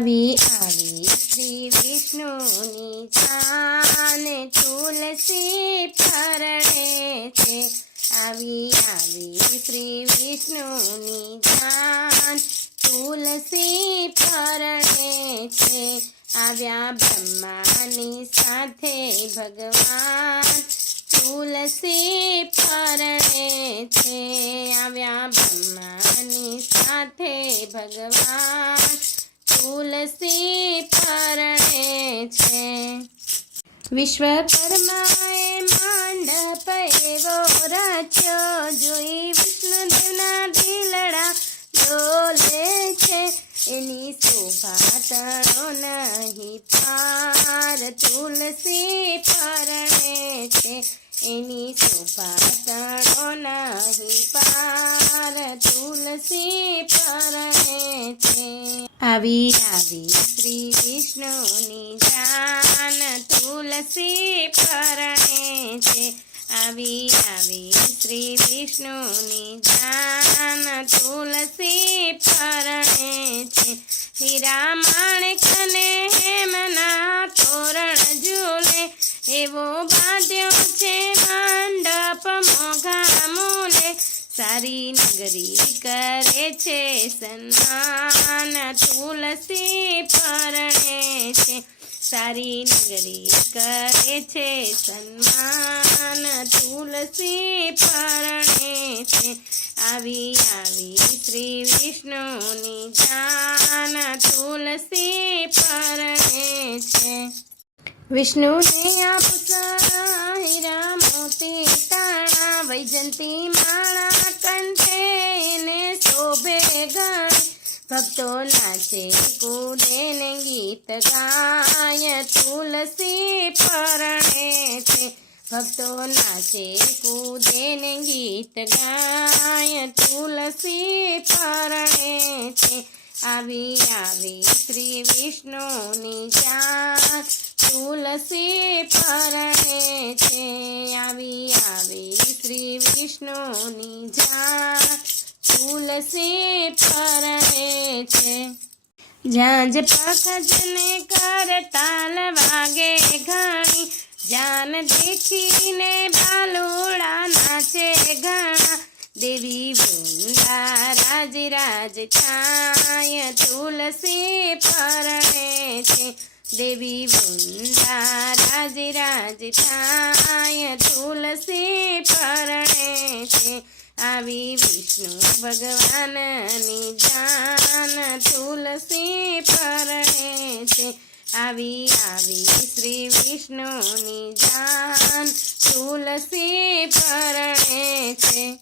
આવી આવી શ્રી વિષ્ણુની જાન તુલસી પરણે છે. આવી આવી શ્રી વિષ્ણુની જાન તુલસી પરણે છે. આવ્યા બ્રહ્માની સાથે ભગવાન તુલસી પરણે છે. આવ્યા બ્રહ્માની સાથે ભગવાન તુલસી પરણે છે. વિશ્વકર્માએ માંડપ એવો રચ્યો, જોઈ વિષ્ણુદેવના દિલડા ડોલે છે. એની શોભા તણો નહીં પાર તુલસી પરણે છે. એની શોભા તણો નહીં પાર તુલસી પરણે છે. આવી આવી શ્રી વિષ્ણુની જાન તુલસી પરણે છે. આવી આવી શ્રી વિષ્ણુની જાન તુલસી પરણે છે. હીરા માણેક ને હેમના તોરણ ઝૂલે, એવો બાંધ્યો છે મંડપ મોઘા મૂલે. સારી નગરી કરે છે સન્માન તુલસી પરણે છે. સારી નગરી કરે છે સન્માન તુલસી પરણે છે. આવી આવી શ્રી વિષ્ણુની જાન તુલસી પરણે છે. વિષ્ણુને આપસરા હીરા મોતી તાણા, વૈજંતી માળા કંઠે ને શોભે ગણ. ભક્તો નાચે કૂદે ને ગીત ગાય તુલસી પરણે છે. ભક્તો નાચે કૂદે ને ગીત ગાય તુલસી પરણે છે. આવી આવી શ્રી વિષ્ણુની જાન તુલસી પરણે છે. આવી આવી શ્રી વિષ્ણુની જાન તુલસી પરણે છે. ઝાંઝ પખજને કરતાલ વાગે ઘણી, જાન દેખીને બાલુડા નાચે ઘણા. દેવી વૃંદા રાજ રાજ થાય તુલસી પરણે છે. દેવી વૃંદા રાજ રાજ થાય તુલસી પરણે છે. આવી વિષ્ણુ ભગવાનની જાન તુલસી પરણે છે. આવી આવી શ્રી વિષ્ણુની જાન તુલસી પરણે છે.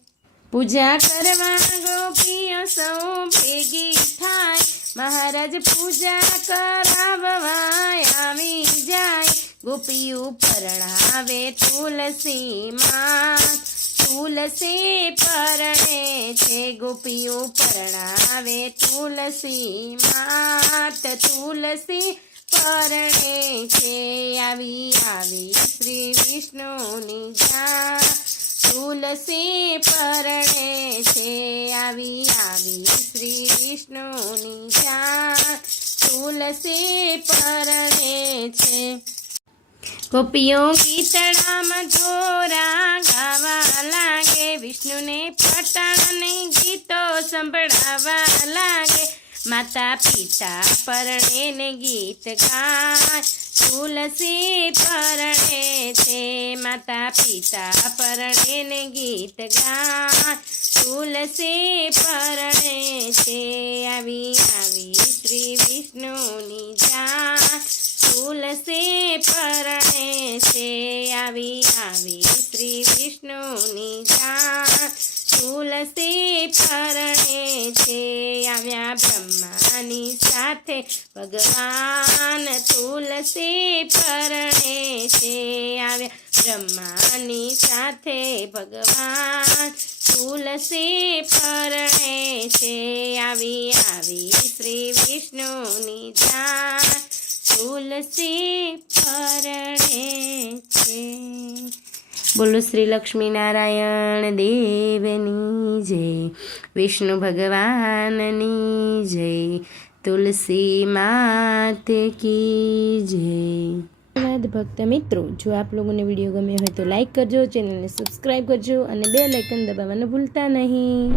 પૂજા કરવા ગોપીઓ સૌ ભેગી થાય, મહારાજ પૂજા કરાવવા આવી જાય. ગોપીઓ પરણાવે તુલસી માત તુલસી પરણે છે. ગોપીઓ પરણાવે તુલસી માત તુલસી પરણે છે. આવી આવી શ્રી વિષ્ણુની જાન તુલસી પરણે છે. આવી આવી શ્રી વિષ્ણુની જાન તુલસી પરણે છે. ગોપીઓ ગીતડામાં ધોરા ગાવા લાગે, વિષ્ણુને પટાણને ગીતો સંભળાવા લાગે. માતા પિતા પરણે ને ગીત ગાય તુલસી પરણે છે. માતા પિતા પરણે ને ગીત ગાય તુલસી પરણે છે. આવી આવી શ્રી વિષ્ણુની જાન તુલસી પરણે છે. આવી આવી શ્રી વિષ્ણુની જાન તુલસી પરણે છે. આવ્યા બ્રહ્માની સાથે ભગવાન તુલસી પરણે છે. આવ્યા બ્રહ્માની સાથે ભગવાન તુલસી પરણે છે. આવી આવી શ્રી વિષ્ણુની જાન તુલસી પરણે છે. બોલો શ્રી લક્ષ્મીનારાયણ દેવની જય, વિષ્ણુ ભગવાનની જય, તુલસી માત કી જય. ધન્યવાદ ભક્ત મિત્રો. જો આપ લોકોને વિડીયો ગમ્યો હોય તો લાઈક કરજો, ચેનલને સબસ્ક્રાઈબ કરજો અને બેલ આઇકન દબાવવાનું ભૂલતા નહીં.